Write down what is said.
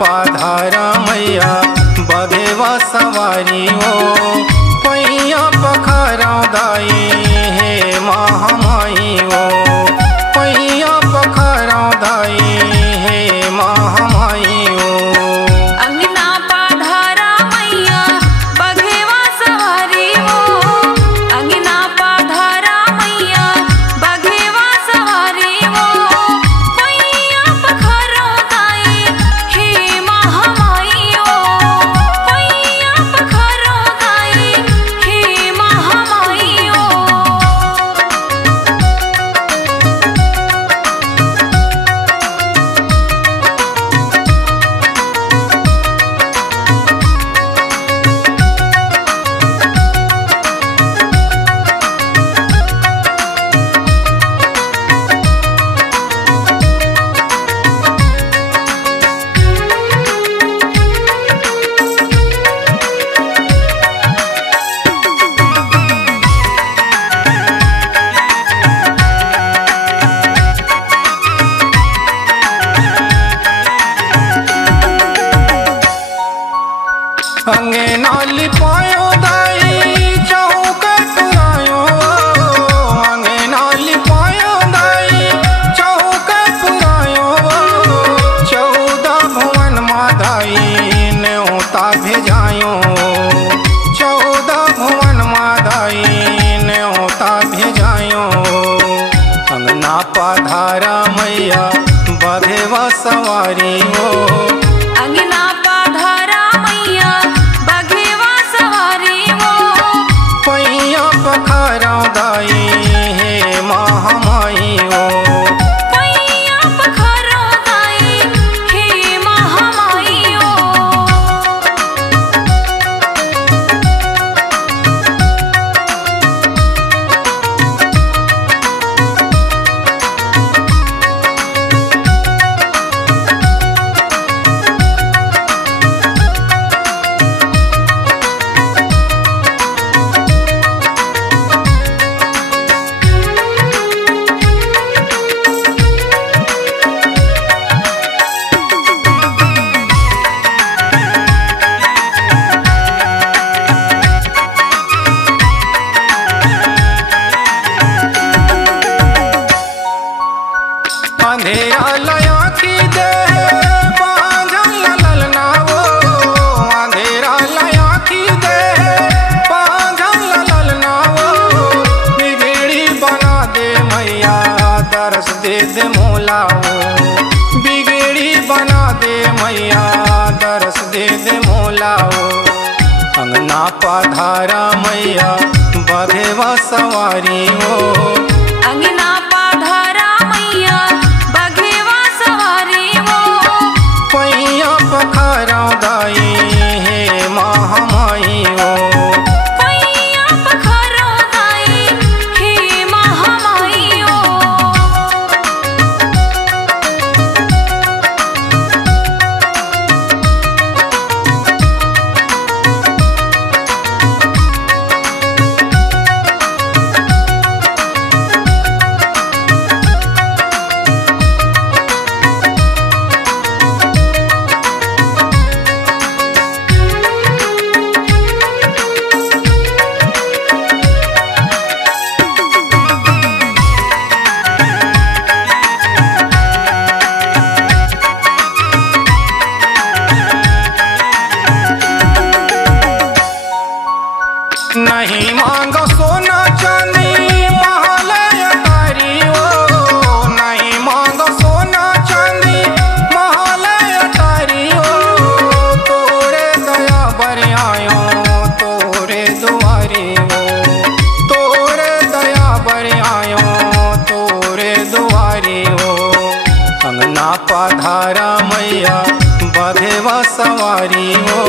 पाधारा मैया बघेवा सवारी हो पैया पखारा दाई हे महामाई हो पैया पखारा दाई हे महामाई हो। अंगना पाधारा मैया बघेवा सवारी हो अंगना पाधारा मैया बघेवा सवारी हो पैया पखारा दाई हे महामाई हो पैया पखारा दाई हे महामाई हो। अंगना लिपायो दाई चौक पुरायो अंगना लिपायो दाई चौक पुरायो 14 भुवन मादाई न्योता भेजायो 14 भुवन मादाई न्योता भेजायो। अंगना पाधारा मैया बघेवा सवारी हो अंगना पाधारा मैया बघेवा सवारी हो पैया पखारा दाई हे महामाई हो पैया पखारा दाई हे महामाई हो। अंधेरा लया की दे बांझल ललना वो अंधेरा लया की दे बांझल ललना वो बिगड़ी बना दे मैया दरस दे दे मोला वो बिगड़ी बना दे मैया दरस दे दे मोला वो। अंगना पाधारा मैया बघेवा सवारी हो अंगना पाधारा मैया बघेवा सवारी हो पैया पखारा दाई हे महामाई हो पैया पखारा दाई हे महामाई हो। नहीं मांगो सोना चांदी महल अटारी हो नहीं मांगो सोना चांदी महल अटारी हो तोरे दया बर आयो तोरे दुआरी हो तोरे दया बर आयो तोरे दुआरी हो। अंगना पाधारा मैया बघेवा सवारी हो